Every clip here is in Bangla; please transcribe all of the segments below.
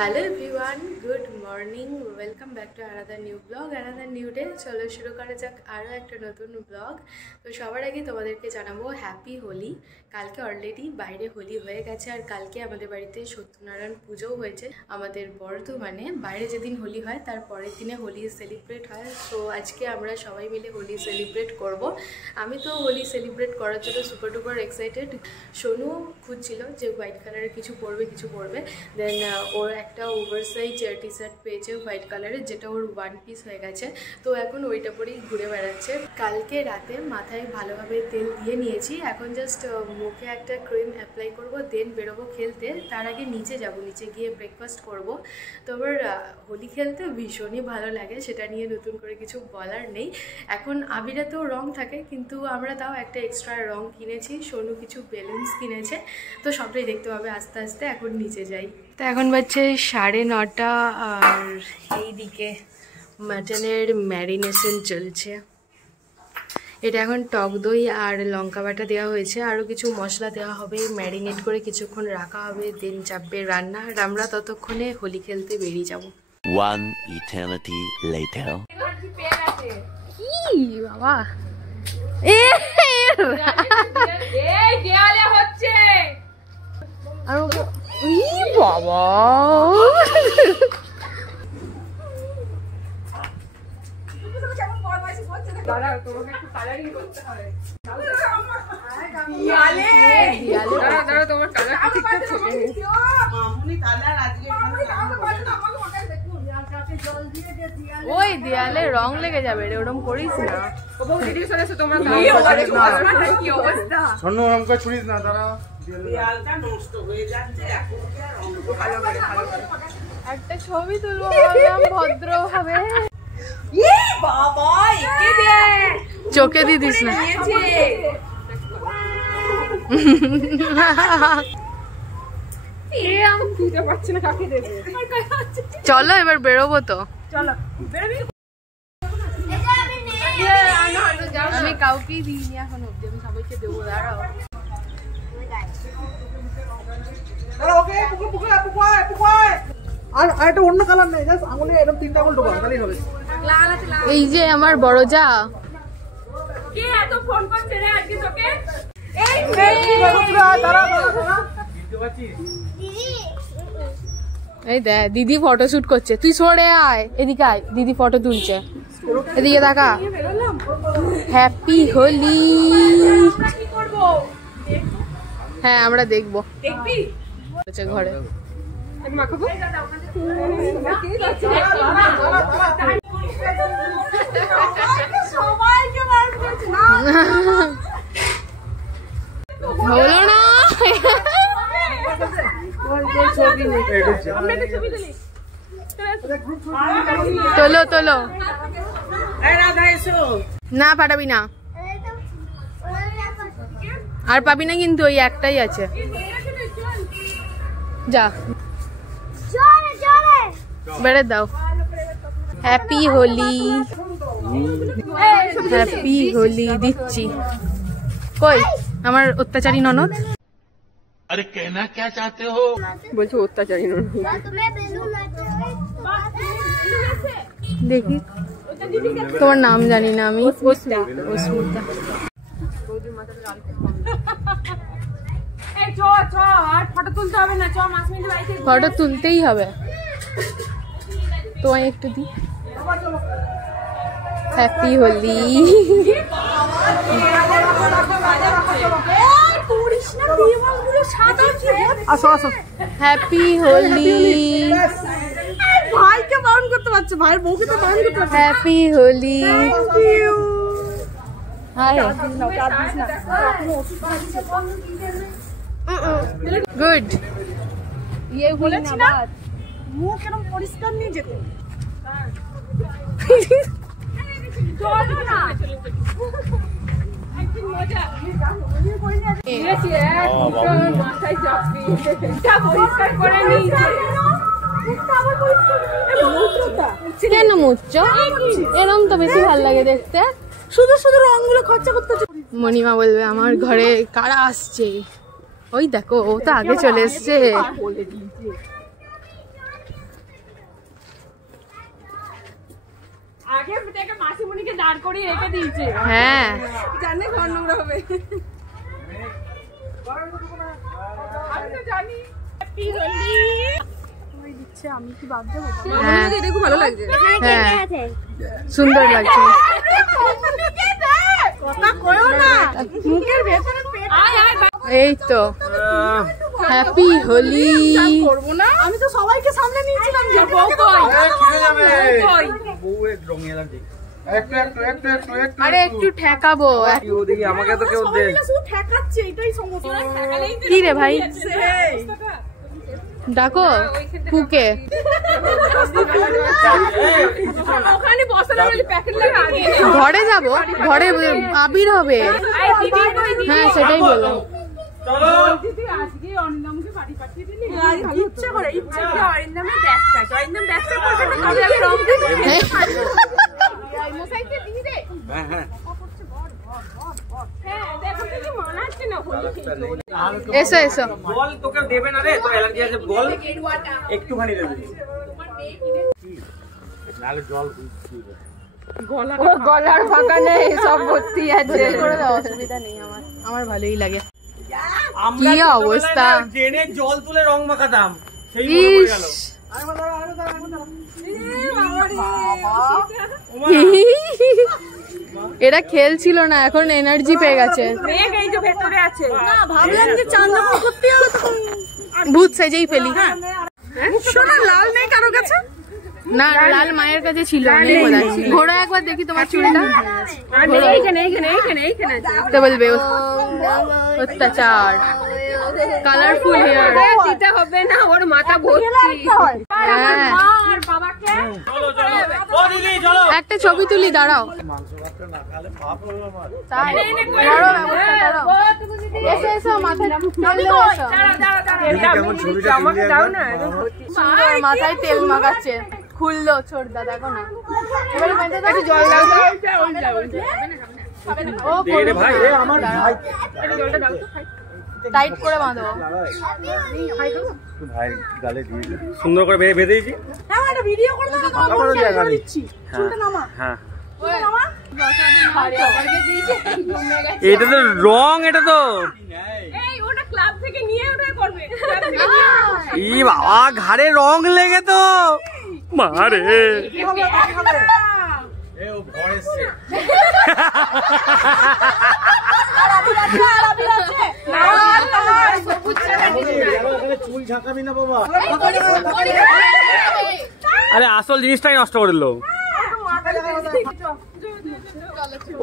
Hello everyone, good morning, welcome back to another new blog, another new day. चलो शुरू करा जाक आरो एक नतून ब्लग। तो सबार आगे तोमादेरके जानाबो हैप्पी होली। कालके अलरेडी बाइरे होली हये गेछे और कालके आमादेर बाड़ीते सत्यनारायण पुजो हयेछे। आमादेर बर्धमाने बाइरे जेदिन होली हय तार परेर दिने होली सेलिब्रेट हय। तो आजके आमरा सबाई मिले होली सेलिब्रेट करब। आमी तो होली सेलिब्रेट करार जोन्नो सुपार डुपार एक्साइटेड। सोनू खुঁজছিল যে হোয়াইট কালারের কিছু পরবে দেন ওর একটা ওভারসাইজ টি শার্ট পেয়েছে হোয়াইট কালারের, যেটা ওর ওয়ান পিস হয়ে গেছে। তো এখন ওইটা পরেই ঘুরে বেড়াচ্ছে। কালকে রাতে মাথায় ভালোভাবে তেল দিয়ে নিয়েছি, এখন জাস্ট মুখে একটা ক্রিম অ্যাপ্লাই করব, দেন বেরোবো খেলতে। তার আগে নিচে যাব, নিচে গিয়ে ব্রেকফাস্ট করব। তো আবার হোলি খেলতে ভীষণই ভালো লাগে, সেটা নিয়ে নতুন করে কিছু বলার নেই। এখন আবিরাতেও রং থাকে, কিন্তু আমরা তাও একটা এক্সট্রা রং কিনেছি, সোনু কিছু বেলুনস কিনেছে। তো সবটাই দেখতে পাবে আস্তে আস্তে। এখন নিচে যাই। তো এখন বাজছে 9:30 আর এইদিকে মাটনের ম্যারিনেশন চলছে। এটা এখন টক দই আর লঙ্কা বাটা দেওয়া হয়েছে, আরও কিছু মশলা দেওয়া হবে, ম্যারিনেট করে কিছুক্ষণ রাখা হবে, দেন চাপবে রান্না। আর আমরা ততক্ষণে হোলি খেলতে বেরিয়ে যাব। One eternity later. কি বাবা, দেয়ালে হচ্ছে আর বাবা তোমাকে একটু কালারিং করতে হবে। তোমার কালার ঠিকঠাক ছবি ওই দেয়ালে রং লেগে যাবে রে, ওরম করিস না। একটা ছবি তুলবো ভদ্র ভাবে, চোখে দিয়ে দিস না। চলো এবার বেরোবো। তো চলো আমি কাউকেই দিইনি এখন অব্দি, আমি সবাইকে দেবো। দাঁড়াও, আর একটা অন্য কালার নেই, জাস্ট আঙুলে এরকম তিনটা আঙুল ঢোকা তাহলেই হবে। এই যে আমার বড় যা, কে এত ফোন করছে রে আজকে তোকে? এই দেখ দিদি ফটো শুট করছে, তুই সরে আয়, এদিকে আয়, দিদি ফটো তুলছে, এদিকে দেখা। হ্যাপি হোলি। হ্যাঁ আমরা দেখবো, দেখবি ঘরে হলো না। তোলো তোলো, না পাঠাবি না, আর পাবি না কিন্তু, ওই একটাই আছে। যা বেড়ে দাও। হ্যাপি হোলি, হ্যাপি হোলি দিচ্ছি। কই আমার অত্যাচারী ননদ? अरे कहना क्या चाहते हो? বলছো অত্যাচারী ননদ। দেখি তোমার নাম জানি না আমি। অস্মিতা। ফটো তুলতে হবে না, ফটো তুলতেই হবে। তোমায় একটু দি। হ্যাপি হোলি। আসো আসো, হ্যাপি হোলি। ভাইকে বারণ করতে পারছো, ভাইয়ের বউকে তো বারণ করতে পারছো। হ্যাপি হোলি। গুড। ইয়ে বলেছি না, মুখ এরকম পরিষ্কার নিয়ে যেতে। কেন মুচ্ছ? এরকম তো বেশি ভালো লাগে দেখতে। শুধু শুধু রংগুলো খরচা করতে। মণিমা বলবে আমার ঘরে কারা আসছে। ওই দেখো ও তো আগে চলে এসছে। আগে থেকে মাসিমণিকে দাঁড় করিয়ে রেখে দিয়েছে। হ্যাঁ জানে ঘর নোংরা হবে। আমি তো জানি। হ্যাপি হোলি। ওই দিচ্ছে আমি কি বাদ দেবো? হ্যাঁ এটা খুব ভালো লাগছে। হ্যাঁ সুন্দর লাগছে। কথা কইও না। মুখের ভেতরে পেট। এই তো হ্যাপি হোলি। করবো না। আমি তো সবাইকে সামনে নিয়েছিলাম। বউ কই? কই? আরে একটু ঠেকাবো। আমাকে তো কেউ দে। সবাই শুধু ঠেকাচ্ছে, এটাই সমস্যা। কি রে ভাই ডাকো কুকে। ওখানে বসানো বলে প্যাকেট লাগে আগে। ঘরে যাব, ঘরে আবির হবে। হ্যাঁ সেটাই বললাম। দিদি আজকে অরিন্দমকে বাড়ি পাঠিয়ে দিলি। ইচ্ছে করে ইচ্ছে করে। অরিন্দমের ব্যবসা। অরিন্দম ব্যবসা করবে না তবে আমি রং দেব। মশাইকে দিয়ে দে। হ্যাঁ হ্যাঁ হ্যাঁ দেখো কি মনে হচ্ছে না হোলি খেলতে। এসো এসো। বল তোকে দেবে না রে, তো অ্যালার্জি আছে বল একটুখানি দেবে। নালে জল গলার ফাঁকা নেই, সব ভর্তি আছে। অসুবিধা নেই আমার, আমার ভালোই লাগে। আমরা কি অবস্থা? ট্রেনে জল তুলে রং মাখাতাম, সেই ইস গেল। এরা খেলছিল না, এখন এনার্জি পেয়ে গেছে। মেঘ এই যে ভেতরে আছে। না ভাবলাম যে চাঁদা করতে হবে তখন। ভূত সেজেই ফেলি। শোনা লাল নেই কারো কাছে? না লাল মায়ের কাছে ছিল, নেই বোধহয়। ঘোড়া একবার দেখি তোমার চুলটা। এইখানে এইখানে এইখানে এইখানে আছে। তো বলবে অত্যাচার। Colourful hair. দিতে হবে না, ওর মাথা ভর্তি। হ্যাঁ মা আর বাবাকে চলো চলো ও দিদি চলো। একটা ছবি তুলি, দাঁড়াও। তাই বড় ব্যবস্থা করো। এসো এসো, মাথায় তেল দেবো। এসো। আমাকে দাও না। সুন্দর মাথায় তেল মাখাচ্ছে। খুললো ছোটদা, দেখো না। এবারে বেঁধে দাও। জল দাও দাও। ও রে ভাই রে আমার ভাই জলটা দাও তো। টাইট করে বাঁধো। ভাই গালে দিয়ে সুন্দর করে বেঁধে দিয়েছি। হ্যাঁ একটা ভিডিও করে দাও, আমারও শেয়ার জায়গা করে নেই। দিচ্ছি। চুলটা নামা। হ্যাঁ নামা। এটা তো রং, এটা তো এই ওটা ক্লাব থেকে নিয়ে ওটা করবে। ই বাবা ঘাড়ে রং লেগে তো মারে। আরে আসল জিনিসটাই নষ্ট করে দিল।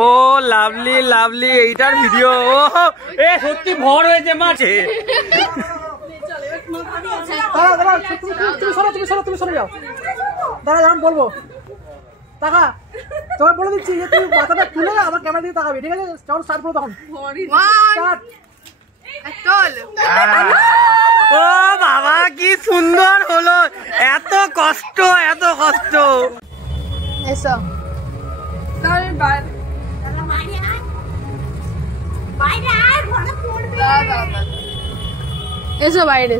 ও লাভলি লাভলি, এইটার ভিডিও। এ সত্যি ভর হয়েছে মাছে। তুমি সরে যাও। দাঁড়া যখন বলবো টাকা তোমার বলে দিচ্ছি যে তুমি মাথাটা তুলে আমার ক্যামেরা দিকে তাকাবি, ঠিক আছে? যখন স্টার্ট করো তখন স্টার্ট। ও বাবা কি সুন্দর হলো, এত কষ্ট এত কষ্ট। এসো। এসো বাইরে।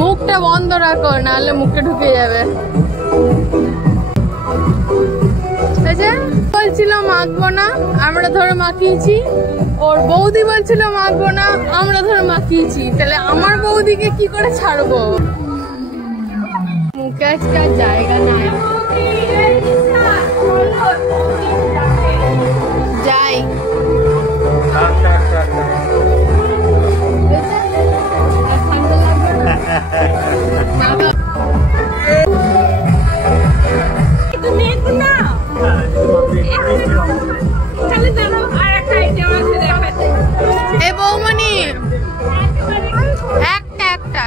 মুখটা বন্ধ রাখো, নাহলে মুখে ঢুকে যাবে। বলছিল মাখবো না, আমরা ধরে মাখিয়েছি। ওর বৌদি বলছিল মাখবো না, আমরা ধরে মাখিয়েছি। তাহলে আমার বৌদিকে কি করে ছাড়বো? মুখে আজকে জায়গা নাই। যাই এ বৌমনি, একটা একটা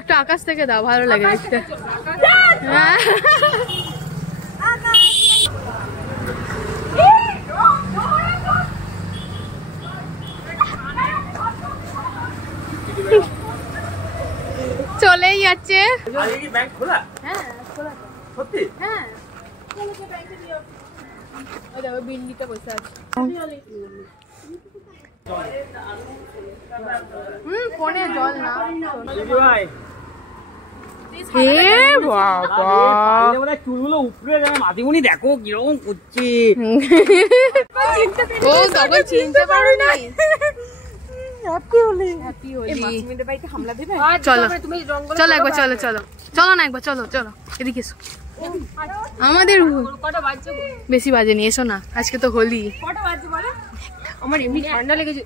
একটু আকাশ থেকে দাও, ভালো লাগে দেখতে। হ্যাঁ চলেই যাচ্ছে। ব্যাংক খোলা? হ্যাঁ খোলা তো। সত্যি? হ্যাঁ ওই দেখো বিল্লিটা বসে আছে। ফোনে জল না। ভাই হে বাবা, চুলগুলো উপরে যাবে, মাদিমুনি দেখো কিরকম করছে। ও তখন চিনতে পারো না। চলো চলো একবার, চলো চলো চলো না একবার, চলো চলো এদিকে এসো। আমাদের বেশি বাজেনি, এসো না, আজকে তো হোলি। আমার এমনি ঠান্ডা লেগেছে।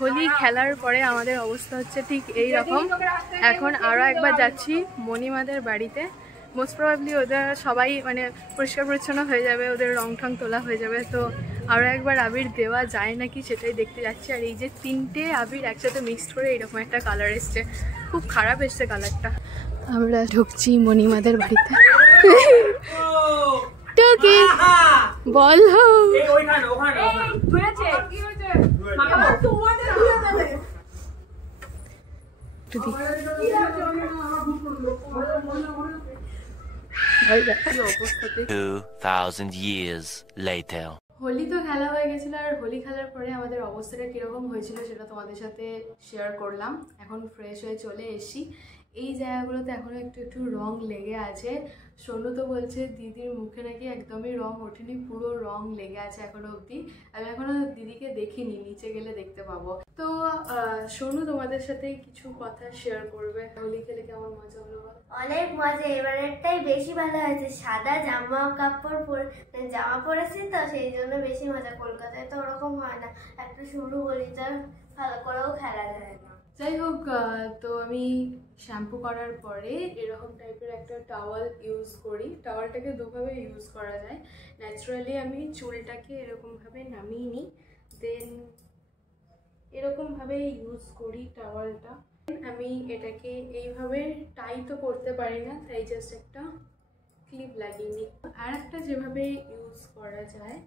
হোলি খেলার পরে আমাদের অবস্থা হচ্ছে ঠিক এই রকম। এখন আরো একবার যাচ্ছি মণিমাদের বাড়িতে। মোস্ট প্রবাবলি ওদের সবাই মানে পরিষ্কার পরিচ্ছন্ন হয়ে যাবে, ওদের রং ঠং তোলা হয়ে যাবে, তো আরও একবার আবির দেওয়া যায় নাকি সেটাই দেখতে যাচ্ছি। আর এই যে 3টে আবির একসাথে মিক্সড করে এরকম একটা কালার এসছে, খুব খারাপ এসছে কালারটা। আমরা ঢুকছি মণিমাদের বাড়িতে। টুকি বলো টুকি 2000 years later. হোলি তো খেলা হয়ে গেছিল, আর হোলি খেলার পরে আমাদের অবস্থাটা কীরকম হয়েছিল সেটা তোমাদের সাথে শেয়ার করলাম। এখন ফ্রেশ হয়ে চলে এসেছি। এই জায়গাগুলোতে এখনও একটু একটু রং লেগে আছে। সোনু তো বলছে দিদির মুখে নাকি একদমই রং ওঠেনি, পুরো রং লেগে আছে এখনো অবধি। আমি এখনো দিদিকে দেখিনি, নিচে গেলে দেখতে পাবো। তো সোনু তোমাদের সাথে কিছু কথা শেয়ার করবে। হোলি খেলে কেমন মজা হলো? অনেক মজা, এবারেরটাই বেশি ভালো হয়েছে। সাদা জামা পরেছি তো সেই জন্য বেশি মজা। কলকাতায় তো ওরকম হয় না, একটা শুরু হোলিটা ভালো করেও খেলা যায় না। যাই হোক, তো আমি শ্যাম্পু করার পরে এরকম টাইপের একটা টাওয়াল ইউজ করি। টাওয়ালটাকে দুভাবে ইউজ করা যায়। ন্যাচারালি আমি চুলটাকে এরকমভাবে নামিয়ে নিই, দেন এরকমভাবে ইউজ করি টাওয়ালটা। আমি এটাকে এইভাবে টাই তো করতে পারি না, তাই জাস্ট একটা ক্লিপ লাগিয়ে নিই। আর একটা যেভাবে ইউজ করা যায়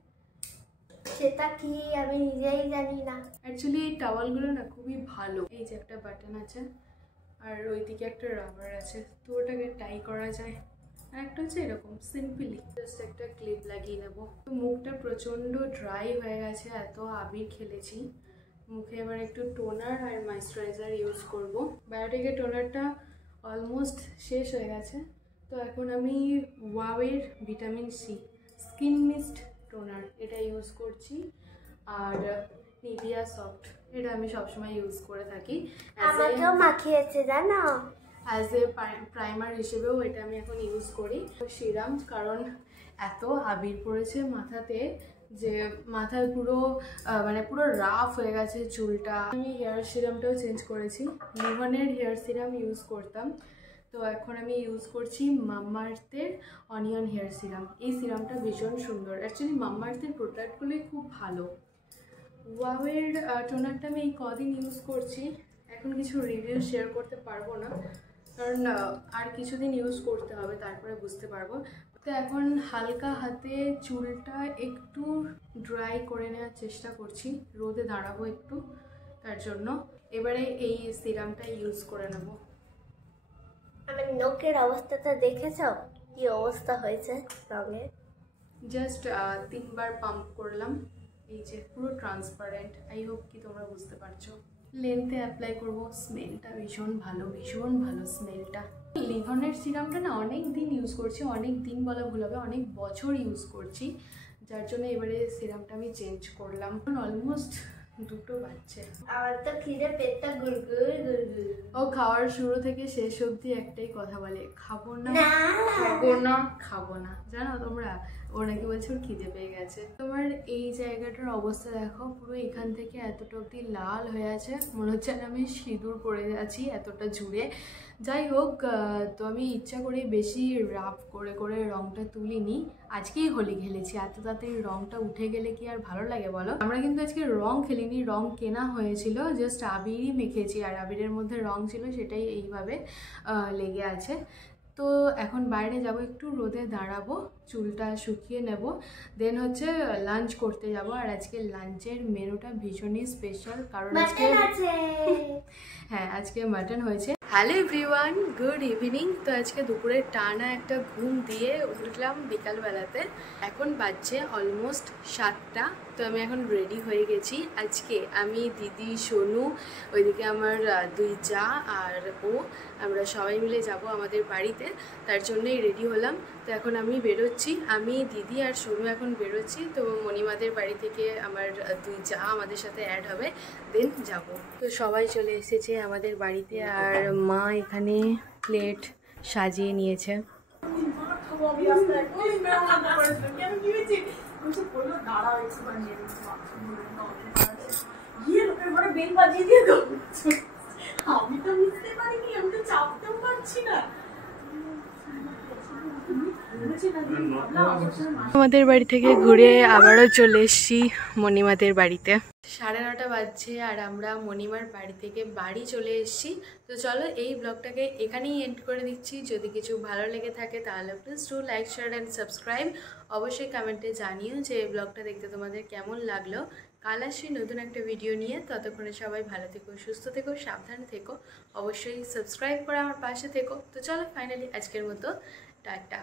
সেটা কি আমি নিজেই জানি না। অ্যাকচুয়ালি এই টাওয়ালগুলো না খুবই ভালো। এই যে একটা বাটন আছে আর ওইদিকে একটা রাবার আছে, তো ওটাকে টাই করা যায়। আর একটা হচ্ছে এরকম সিম্পলি জাস্ট একটা ক্লিপ লাগিয়ে নেবো। তো মুখটা প্রচণ্ড ড্রাই হয়ে গেছে, এত আবির খেলেছি। মুখে এবার একটু টোনার আর ময়েশ্চারাইজার ইউজ করব। বায়োটিকের টোনারটা অলমোস্ট শেষ হয়ে গেছে, তো এখন আমি ওয়াওয়ের vitamin C skin mist toner এটা ইউজ করছি। আর নিভিয়া সফট এটা আমি সবসময় ইউজ করে থাকি। আমাকেও মাখিয়েছে জানো, অ্যাজ এ প্রাইমার হিসেবেও এটা আমি এখন ইউজ করি। সিরাম, কারণ এত আবির পড়েছে মাথাতে যে মাথায় পুরো মানে পুরো রাফ হয়ে গেছে চুলটা। আমি হেয়ার সিরামটাও চেঞ্জ করেছি। লিভনের হেয়ার সিরাম ইউজ করতাম, তো এখন আমি ইউজ করছি মাম্মাআর্থের অনিয়ন হেয়ার সিরাম। এই সিরামটা ভীষণ সুন্দর। অ্যাকচুয়ালি মাম্মাআর্থের প্রোডাক্টগুলোই খুব ভালো। ওয়াওয়ের টোনারটা আমি এই কদিন ইউজ করছি, এখন কিছু রিভিউ শেয়ার করতে পারবো না, কারণ আর কিছুদিন ইউজ করতে হবে, তারপরে বুঝতে পারবো। তো এখন হালকা হাতে চুলটা একটু ড্রাই করে নেওয়ার চেষ্টা করছি, রোদে দাঁড়াবো একটু, তার জন্য এবারে এই সিরামটা ইউজ করে নেব। আমার নখের অবস্থাটা দেখেছো কি অবস্থা হয়েছে রঙের? জাস্ট 3বার পাম্প করলাম, এই যে পুরো ট্রান্সপারেন্ট। আই হোপ কি তোমরা বুঝতে পারছো। লেন্থে অ্যাপ্লাই করব। স্মেলটা ভীষণ ভালো, ভীষণ ভালো স্মেলটা। লিভনের সিরামটা না অনেক দিন ইউজ করছি, অনেক দিন বলা ভুল হবে, অনেক বছর ইউজ করছি, যার জন্য এবারে সিরামটা আমি চেঞ্জ করলাম। অলমোস্ট 2টো বাজছে। আমার তো খিদে পেটটা গুড়গুড় গুড়গুড়। ও খাওয়ার শুরু থেকে শেষ অবধি একটাই কথা বলে, খাবো না খাবো না খাবো না। জানো তোমরা, ও নাকি বলছে ওর খিদে পেয়ে গেছে। তোমার এই জায়গাটার অবস্থা দেখো, পুরো এখান থেকে এতটা অব্দি লাল হয়ে আছে, মনে হচ্ছে আমি সিঁদুর পরে আছি এতটা জুড়ে। যাই হোক, তো আমি ইচ্ছা করে বেশি রাফ করে করে রঙটা তুলিনি, আজকেই হোলি খেলেছি, এত তাড়াতাড়ি রঙটা উঠে গেলে কি আর ভালো লাগে বলো। আমরা কিন্তু আজকে রং খেলিনি, রং কেনা হয়েছিল, জাস্ট আবিরই মেখেছি, আর আবিরের মধ্যে রং ছিল সেটাই এইভাবে লেগে আছে। তো এখন বাইরে যাব, একটু রোদে দাঁড়াবো, চুলটা শুকিয়ে নেব, দেন হচ্ছে লাঞ্চ করতে যাব। আর আজকে লাঞ্চের মেনুটা ভীষণই স্পেশাল, কারণ আজকে হ্যাঁ আজকে মাটন হয়েছে। Hello everyone, good evening. তো আজকে দুপুরে টানা একটা ঘুম দিয়ে উঠলাম বিকালবেলাতে, এখন বাজছে অলমোস্ট 7টা। তো আমি এখন রেডি হয়ে গেছি। আজকে আমি, দিদি, সোনু, ওইদিকে আমার 2 জা আর ও, আমরা সবাই মিলে যাব আমাদের বাড়িতে, তার জন্যই রেডি হলাম। তো এখন আমি বেরোচ্ছি, আমি, দিদি আর সোনু এখন বেরোচ্ছি। তো মণিমাদের বাড়ি থেকে আমার 2 জা আমাদের সাথে অ্যাড হবে, দেন যাব। তো সবাই চলে এসেছে আমাদের বাড়িতে, আর মা এখানে প্লেট সাজিয়ে নিয়েছে। আমি তো বুঝতে পারিনি, আমি তো চাপতেও পারছি না। আমাদের বাড়ি থেকে ঘুরে আবারও চলে এসেছি মণিমাদের বাড়িতে। 9:30 বাজছে আর আমরা মণিমার বাড়ি থেকে বাড়ি চলে এসেছি। তো চলো এই ব্লগটাকে এখানেই এন্ড করে দিচ্ছি। যদি কিছু ভালো লেগে থাকে তাহলে please do like, share and subscribe. অবশ্যই কমেন্টে জানিও যে এই ব্লগটা দেখতে তোমাদের কেমন লাগলো। কাল আসছি নতুন একটা ভিডিও নিয়ে, ততক্ষণে সবাই ভালো থেকো, সুস্থ থেকো, সাবধানে থেকো, অবশ্যই সাবস্ক্রাইব করে আমার পাশে থেকো। তো চলো ফাইনালি আজকের মতো টাটা।